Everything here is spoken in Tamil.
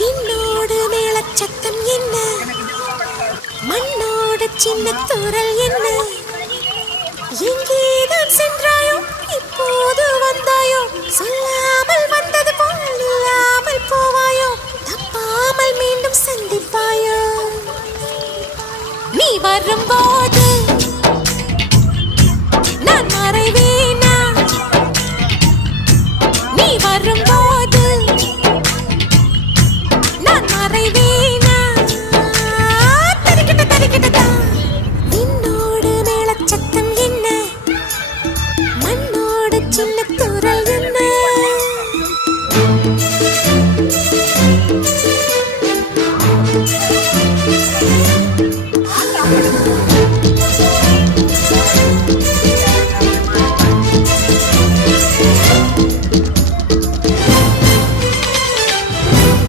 விண்ணோடு மேளச்சத்தம் என்ன, மண்ணோடு சின்ன தூரல் என்ன, எங்கேதான் சென்றாயோ இப்போது வந்தாயோ, சொல்லாமல் வந்தது போல் இல்லாமல் போவாயோ, தப்பாமல் மீண்டும் சந்திப்பாயோ, நீ வரும்போது